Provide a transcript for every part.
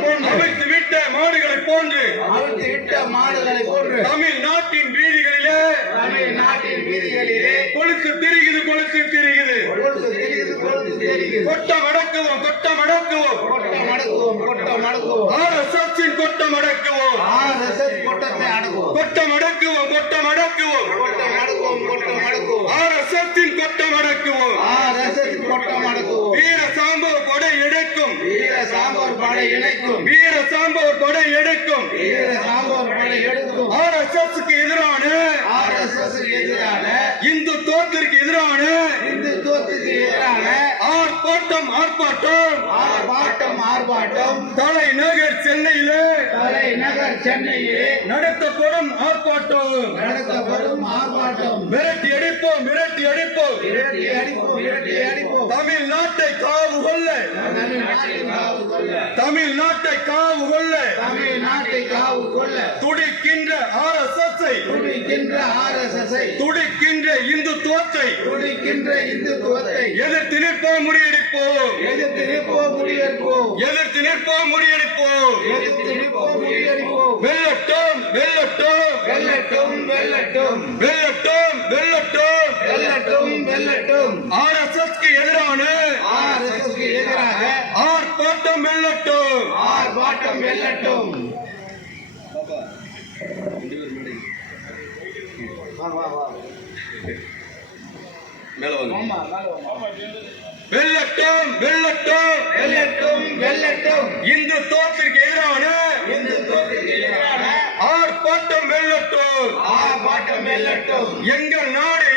அவிழ்த்து விட்ட மாடுகளை போன்று. அவிழ்த்து விட்ட மாடுகளை போன்று. தமிழ்நாட்டின் வீதிகளிலே தமிழ்நாட்டின் வீதிகளிலே கொளுத்து திரிகுது கொளுத்து திரிகுது. கொழுத்து தெரியுது கொழுத்து தெரியுது கொட்டம் அடக்குவோம் கொட்டம் அடக்குவோம் கொட்டம் அடக்குவோம் கொட்டம் அடக்குவோம் ஆர்எஸ்எஸ்ஸின் கொட்டம் அடக்குவோம் ஆர்எஸ்எஸ் கொட்டத்தை அடக்குவோம். கொட்டம் அடக்குவோம் கொட்டம் அடக்குவோம் கொட்டம் அடக்குவோம் கொட்டம் அடக்குவோம் ஆர்எஸ்எஸ்ஸின் கொட்டம் அடக்குவோம் ஆர்எஸ்எஸ் கொட்டம் அடக்குவோம் வீர சாம்பவ படை எடுக்கும் வீர சாம்பார் படை இணைக்கும். வீர சாம்பவ படை எடுக்கும். வீர சாம்பார் படை எடுக்கும். ஆர்எஸ்எஸ்க்கு எதிரான ஆர்எஸ்எஸ் எதிரான இந்துத்துவத்திற்கு எதிரான இந்துத்துவத்துக்கு எதிரான ஆர்ப்பாட்டம் ஆர்ப்பாட்டம். ஆர்ப்பாட்டம் ஆர்ப்பாட்டம். தலைநகர் சென்னையிலே தலைநகர் சென்னையிலே நடத்தப்படும் ஆர்ப்பாட்டம். நடத்தப்படும் ஆர்ப்பாட்டம். மிரட்டி அடிப்போம் மிரட்டி அடிப்போம். இரட்டி அடிப்போம் இரட்டி அடிப்போம். தமிழ்நாட்டை தமிழ்நாட்டை காவு கொள்ள தமிழ்நாட்டை காவு கொள்ள தமிழ்நாட்டை காவு கொள்ள துடிக்கின்ற ஆர்எஸ்எஸ்ஐ துடிக்கின்ற ஆர்எஸ்எஸ்ஐ துடிக்கின்ற இந்துத்துவத்தை துடிக்கின்ற இந்துத்துவத்தை எதிர்த்து நிற்போம் முறியடிப்போம். எதிர்த்து நிற்போம் முறியடிப்போம். எதிர்த்து நிற்போம் முறியடிப்போம். ஆர்ப்பாட்டம் வெல்லட்டும். ஆர்ப்பாட்டம் வெல்லட்டும். வா, வா, வா. மேல வந்து ஆமா, மேல வாமா. வெல்லட்டும் வெல்லட்டும். வெல்லட்டும் வெல்லட்டும். இந்துத்துவத்திற்கு எதிரான இந்துத்துவத்துக்கு எதிரான ஆர்ப்பாட்டம் வெல்லட்டும். ஆர்ப்பாட்டம் வெல்லட்டும். எங்கள் நாடு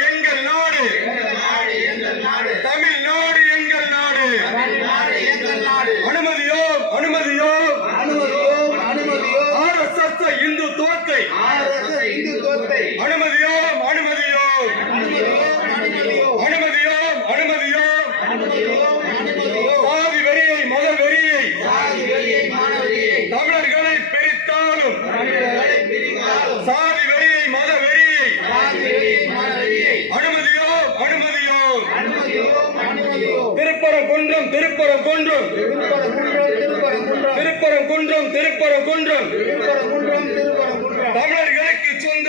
பாரத இந்துத்துவத்தை தமிழர்களை பிரித்தாலும் சாதி மத வெறியை. அனுமதியோம் அனுமதியோம். திருப்பரம் குன்றம் Thiruparankundram. Thiruparankundram Thiruparankundram. திருப்பரம் குன்றம்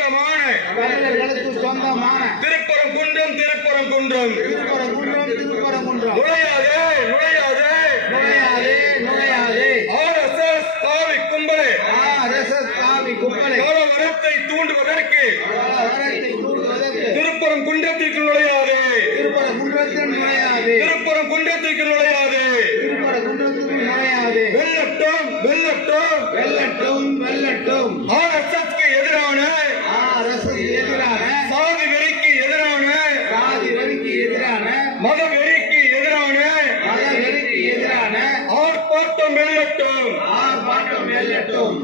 தமிழர்களுக்கு சொந்தமான தமிழர்களுக்கு சொந்தமான திருப்பரம் குன்றம் திருப்பரம் குன்றம். திருப்பரங்குன்றம் திருப்பரங்குன்றம் நுழையாதே நுழையாதே. நுழையாதே நுழையாதே. ஆர்எஸ்எஸ் காவி கும்பலே. ஆர்எஸ்எஸ் காவி கும்பலை. கலவரத்தை தூண்டுவதற்கு கலவரத்தை தூண்டுவதற்கு திருப்பரம் குன்றத்திற்கு நுழையாதே திருப்பரங்குன்றத்தில் நுழையாதே திருப்பரம் குன்றத்திற்கு நுழையாதே திருப்பரங்குன்றத்துக்கு நுழையாதே வெல்லட்டும் வெல்லட்டும் வெல்லட்டும் வெல்லட்டும் ஆர்எஸ்எஸ்க்கு எதிரான ஆர்எஸ்எஸ் எதிரான சாதி வெறிக்கு எதிரான சாதி வெறிக்கு எதிரான மத வெறிக்கு எதிரான மத வெறிக்கு எதிரான ஆர்ப்பாட்டம் வெல்லட்டும். ஆர்ப்பாட்டம் வெல்லட்டும்.